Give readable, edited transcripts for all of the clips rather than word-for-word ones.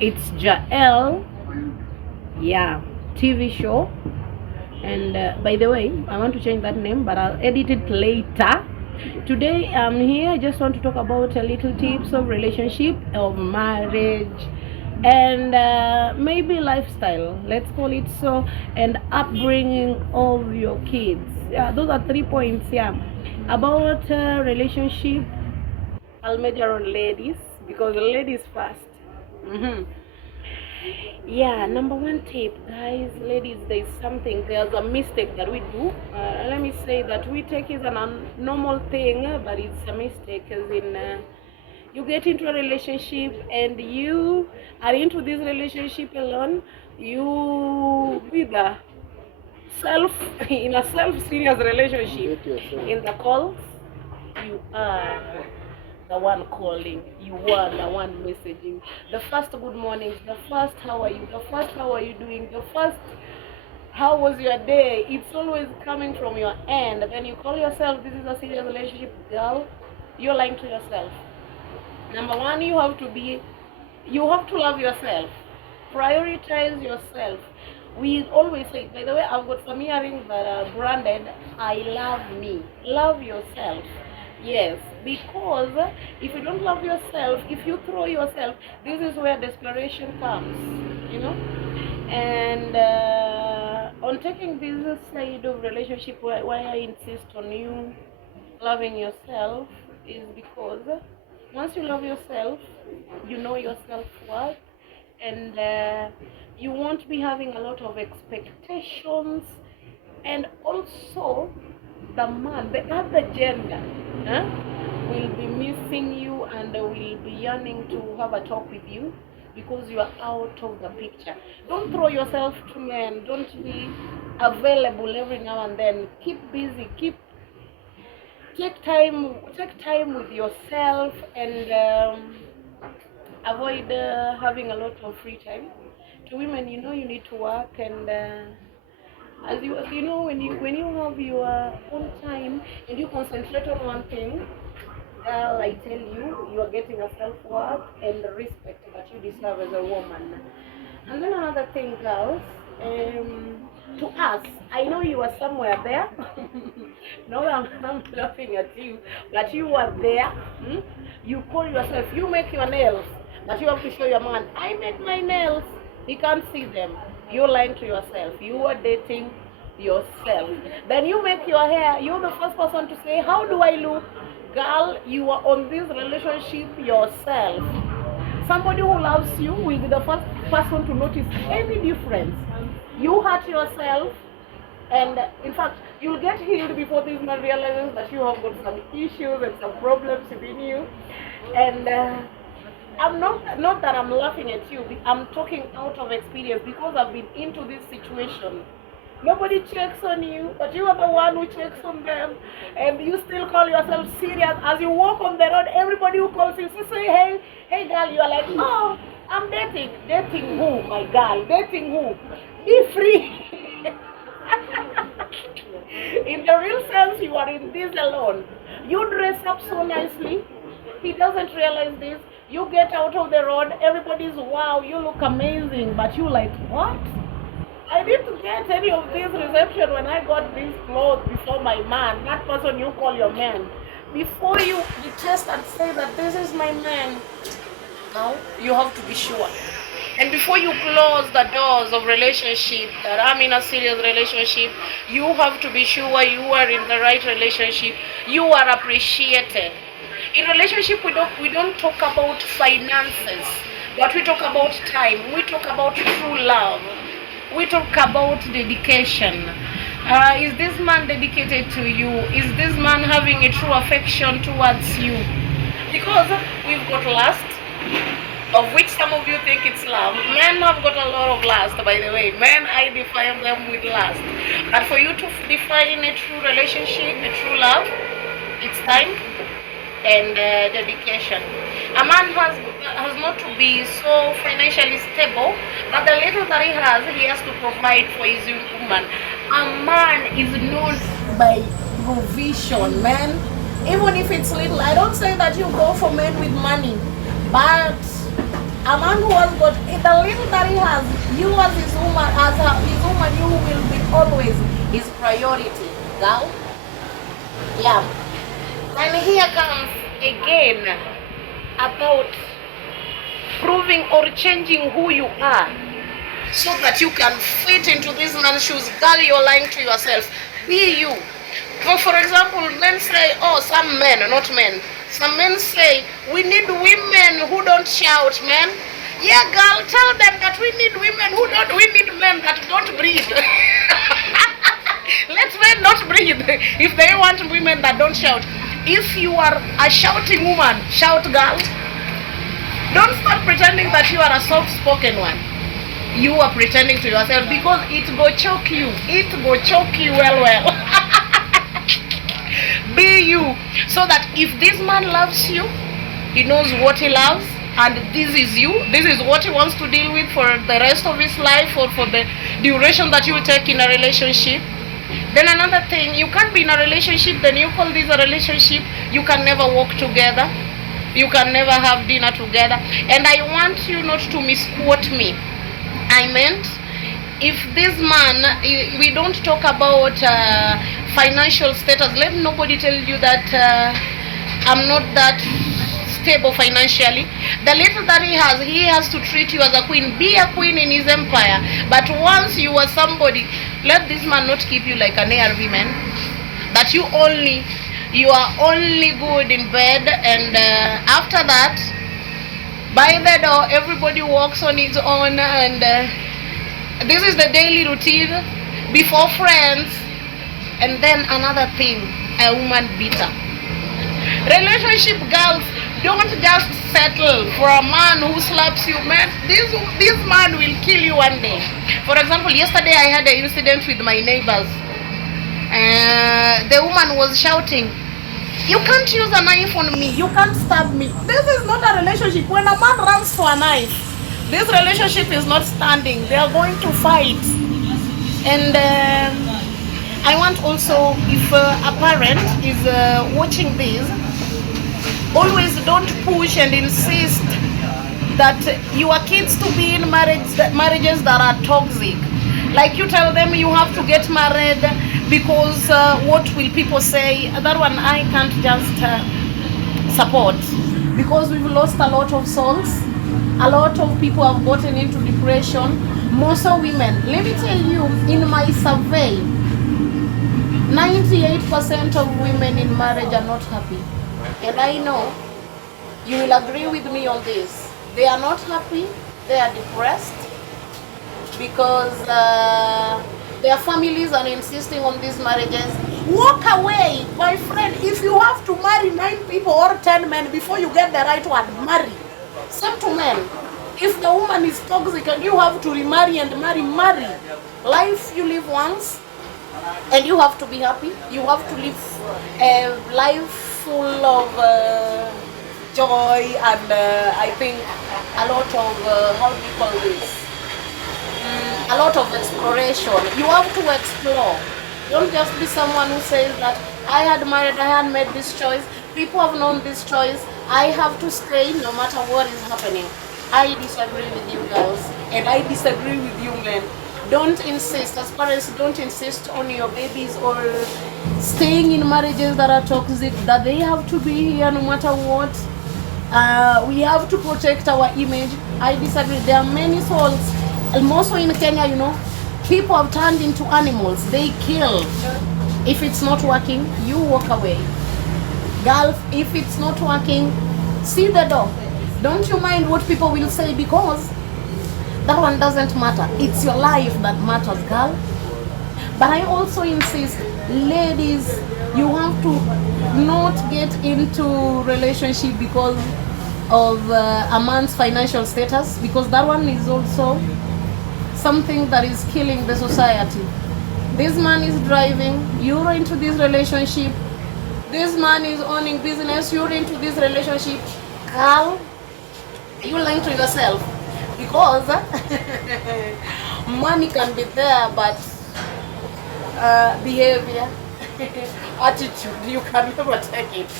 It's Jael, yeah, TV show. And by the way, I want to change that name, but I'll edit it later. Today I'm here. I just want to talk about a little tips of relationship, of marriage, and maybe lifestyle. Let's call it so, and upbringing of your kids. Yeah, those are 3 points. Yeah, about relationship. I'll major on ladies because ladies first. Mm-hmm. Yeah, number one tip, guys, ladies, there's a mistake that we do. Let me say that we take is an normal thing, but it's a mistake, as in you get into a relationship and you are into this relationship alone. You with a self in a self-serious relationship. In the calls, you are the one calling, you are the one messaging. The first good mornings, the first how are you, the first how are you doing, the first how was your day, it's always coming from your end. Then you call yourself this is a serious relationship, girl, you're lying to yourself. Number one, you have to love yourself. Prioritize yourself. We always say, by the way, I've got some earrings that are branded, I love me. Love yourself. Yes, because if you don't love yourself, if you throw yourself, this is where desperation comes, you know? And on taking this side of relationship, why I insist on you loving yourself is because once you love yourself, you know your self-worth, and you won't be having a lot of expectations, and also the man, the other gender, huh, will be missing you and will be yearning to have a talk with you because you are out of the picture. Don't throw yourself to men. Don't be available every now and then. Keep busy. Take time with yourself, and avoid having a lot of free time. To women, you know you need to work, and as you know, when you have your own time and you concentrate on one thing, girl, I tell you, you are getting a self-worth and the respect that you deserve as a woman. And then another thing, girls, to us, I know you are somewhere there. No, I'm laughing at you, but you are there. Hmm? You call yourself, you make your nails, but you have to show your man, I make my nails. He can't see them. You're lying to yourself. You are dating yourself. Then you make your hair. You're the first person to say, how do I look? Girl, you are on this relationship yourself. Somebody who loves you will be the first person to notice any difference. You hurt yourself, and in fact, you'll get healed before this man realizes that you have got some issues and some problems within you. And I'm not that I'm laughing at you. I'm talking out of experience because I've been into this situation. Nobody checks on you, but you are the one who checks on them, and you still call yourself serious. As you walk on the road, everybody who calls you say, hey girl, you are like, oh, I'm dating. Dating who, my girl? Dating who? Be free. In the real sense, you are in this alone. You dress up so nicely. He doesn't realize this. You get out of the road, everybody's wow, you look amazing, but you like, what? I didn't get any of this reception when I got these clothes before my man, that person you call your man. Before you detest and say that this is my man, now you have to be sure. And before you close the doors of relationship, that I'm in a serious relationship, you have to be sure you are in the right relationship. You are appreciated. In relationship, we don't talk about finances, but we talk about time. We talk about true love. We talk about dedication. Is this man dedicated to you? Is this man having a true affection towards you? Because we've got lust, of which some of you think it's love. Men have got a lot of lust, by the way. Men, I define them with lust. But for you to define a true relationship, a true love, it's time and dedication. A man has not to be so financially stable, but the little that he has to provide for his woman. A man is known by provision, man. Even if it's little, I don't say that you go for men with money, but a man who has got little that he has, you as his woman, his woman, you will be always his priority, girl. Yeah. And here comes again about proving or changing who you are so that you can fit into this man's shoes. Girl, you're lying to yourself. Be you. For example, men say, oh, some men, not men. Some men say, we need women who don't shout, man. Yeah, girl, tell them that we need women we need men that don't breathe. Let men not breathe if they want women that don't shout. If you are a shouting woman, shout, girl. Don't start pretending that you are a soft-spoken one. You are pretending to yourself because it go choke you. It go choke you well. Be you, so that if this man loves you, he knows what he loves, and this is you. This is what he wants to deal with for the rest of his life or for the duration that you will take in a relationship. Then another thing, you can't be in a relationship, then you call this a relationship. You can never walk together. You can never have dinner together. And I want you not to misquote me. I meant, if this man, we don't talk about financial status. Let nobody tell you that I'm not that stable financially. The little that he has to treat you as a queen. Be a queen in his empire. But once you are somebody, let this man not keep you like an ARV man. That you are only good in bed, and after that, by the door, everybody walks on its own, and this is the daily routine before friends. And then another thing, a woman beater. Relationship girls, don't just settle for a man who slaps you, man. This man will kill you one day. For example, yesterday I had an incident with my neighbors. The woman was shouting, you can't use a knife on me, you can't stab me. This is not a relationship. When a man runs for a knife, this relationship is not standing. They are going to fight. And I want also, if a parent is watching this, always don't push and insist that your kids to be in marriages that are toxic. Like you tell them you have to get married because what will people say? That one I can't just support, because we've lost a lot of souls. A lot of people have gotten into depression. Most of women, let me tell you, in my survey, 98% of women in marriage are not happy. And I know you will agree with me on this. They are not happy, they are depressed, because their families are insisting on these marriages. Walk away, my friend. If you have to marry 9 people or 10 men before you get the right one, marry. Same to men. If the woman is toxic and you have to remarry and marry. Life you live once, and you have to be happy. You have to live a life full of joy and I think a lot of, how do you call this? A lot of exploration. You have to explore. Don't just be someone who says that I had made this choice. People have known this choice. I have to stay no matter what is happening. I disagree with you girls, and I disagree with you men. Don't insist, as parents, don't insist on your babies or staying in marriages that are toxic, that they have to be here no matter what. We have to protect our image. I disagree. There are many souls, and also in Kenya, you know, people have turned into animals. They kill. If it's not working, you walk away. Girl, if it's not working, see the door. Don't you mind what people will say, because that one doesn't matter. It's your life that matters, girl. But I also insist, ladies, you have to not get into relationship because of a man's financial status, because that one is also something that is killing the society. This man is driving, you're into this relationship. This man is owning business, you're into this relationship. Girl, you're lying to yourself, because money can be there, but behavior, attitude, you can never take it.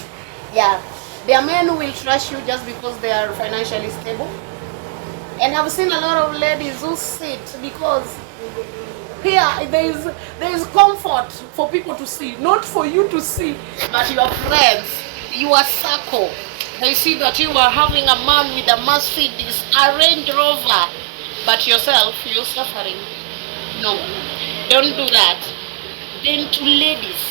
Yeah, there are men who will trash you just because they are financially stable. And I've seen a lot of ladies who sit because here there is comfort for people to see, not for you to see, but your friends, your circle. They see that you are having a man with a Mercedes, a Range Rover, but yourself, you're suffering. No, don't do that. Then to ladies,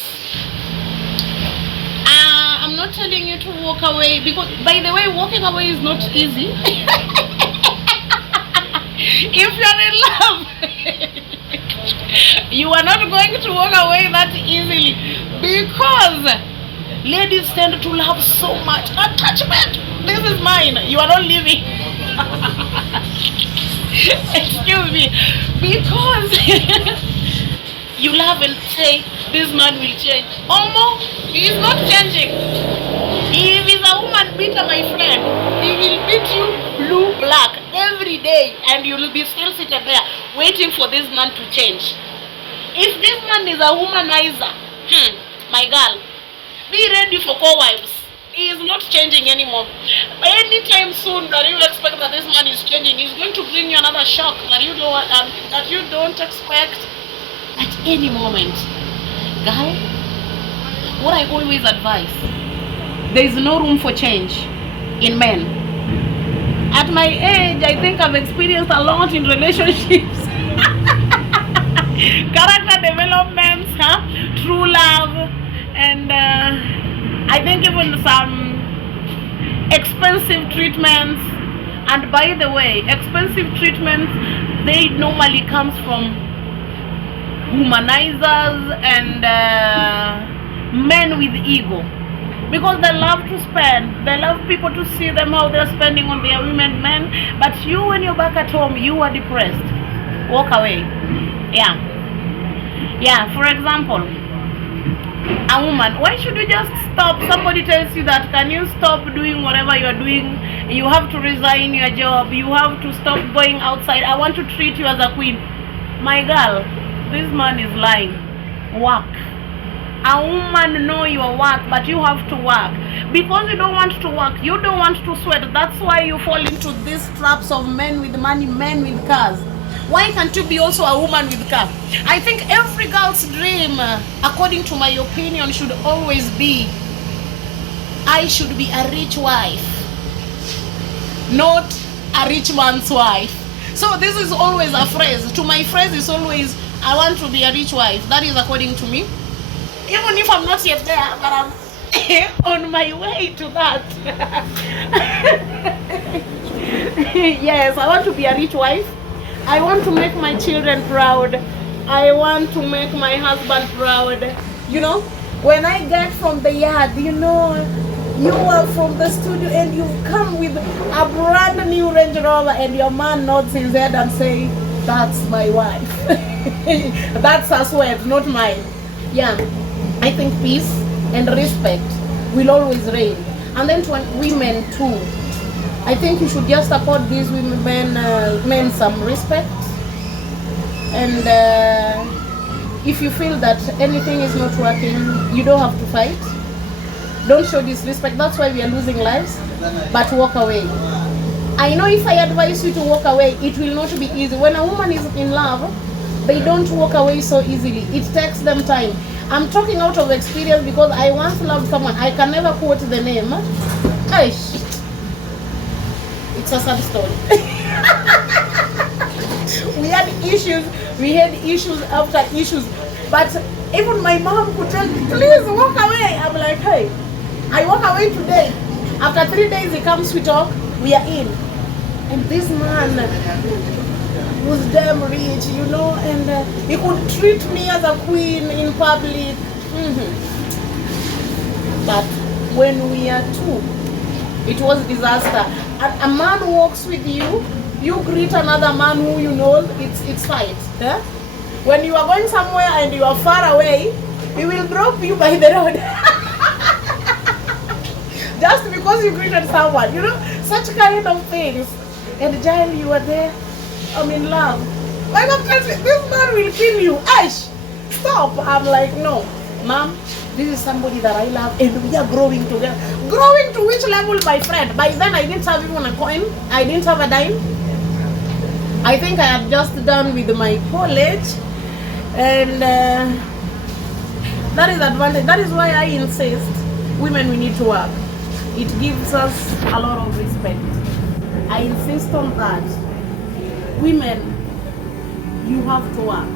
I'm not telling you to walk away, because by the way, walking away is not easy. If you're in love, you are not going to walk away that easily, because ladies tend to love so much attachment. This is mine, you are not leaving. Excuse me. Because you love and say this man will change. Omo, he is not changing. If he's a woman beater, my friend, he will beat you blue black every day, and you will be still sitting there waiting for this man to change. If this man is a womanizer, my girl, be ready for co-wives. He is not changing anymore. Anytime soon that you expect that this man is changing, he's going to bring you another shock that you don't expect at any moment. Girl, what I always advise, there is no room for change in men. At my age, I think I've experienced a lot in relationships. Character development, true love, and I think even some expensive treatments. And by the way, expensive treatments, they normally comes from humanizers and men with ego, because they love to spend, they love people to see them how they're spending on their women, men. But you, when you're back at home, you are depressed. Walk away. Yeah, for example, a woman, why should you just stop? Somebody tells you that, can you stop doing whatever you're doing? You have to resign your job, you have to stop going outside, I want to treat you as a queen. My girl, this man is lying. Work. A woman know your work, but you have to work. Because you don't want to work, you don't want to sweat. That's why you fall into these traps of men with money, men with cars. Why can't you be also a woman with car? I think every girl's dream, according to my opinion, should always be, I should be a rich wife, not a rich man's wife. So this is always a phrase. To my phrase is always, I want to be a rich wife. That is according to me. Even if I'm not yet there, but I'm on my way to that. Yes, I want to be a rich wife. I want to make my children proud. I want to make my husband proud. You know, when I get from the yard, you know, you are from the studio and you've come with a brand new Range Rover, and your man nods his head and say, that's my wife. That's her sweat, not mine. Yeah, I think peace and respect will always reign. And then to women too, I think you should just accord these women, men some respect. And if you feel that anything is not working, you don't have to fight. Don't show disrespect. That's why we are losing lives. But walk away. I know if I advise you to walk away, it will not be easy. When a woman is in love, they don't walk away so easily. It takes them time. I'm talking out of experience because I once loved someone. I can never quote the name. Aish. It's a sad story. We had issues after issues. But even my mom could tell me, please walk away. I'm like, hey, I walk away today. After 3 days he comes, we talk, we are in. And this man was damn rich, you know, and he could treat me as a queen in public. But when we are two, it was disaster. And a man walks with you, you greet another man who you know, it's fight. Yeah? When you are going somewhere and you are far away, he will drop you by the road. Just because you greeted someone, you know, such kind of things. And Jael, you are there, I'm in love. My mom tells me, this man will kill you. Ash, stop. I'm like, no, mom, this is somebody that I love and we are growing together. Growing to which level, my friend? By then I didn't have even a coin. I didn't have a dime. I think I have just done with my college, and that is advantage. That is why I insist women, we need to work. It gives us a lot of respect. I insist on that. Women, you have to work.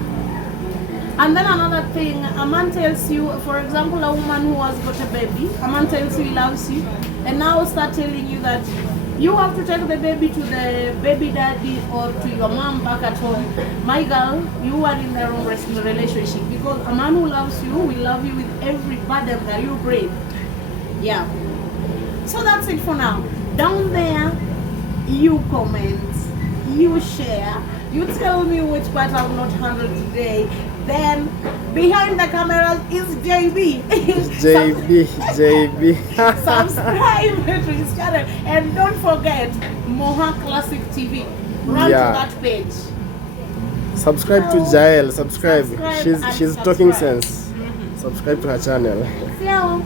And then another thing, a man tells you, for example, a woman who has got a baby, a man tells you he loves you, and now start telling you that you have to take the baby to the baby daddy or to your mom back at home. My girl, you are in the wrong relationship, because a man who loves you will love you with every burden that you breathe. Yeah. So that's it for now. Down there, you comment, you share, you tell me which part I've not handled today. Then behind the cameras is JB. JB. Subscribe to his channel, and don't forget Moha Classic TV. Run to that page. Subscribe to Jael. Subscribe. She's talking sense. Subscribe to her channel. Yeah.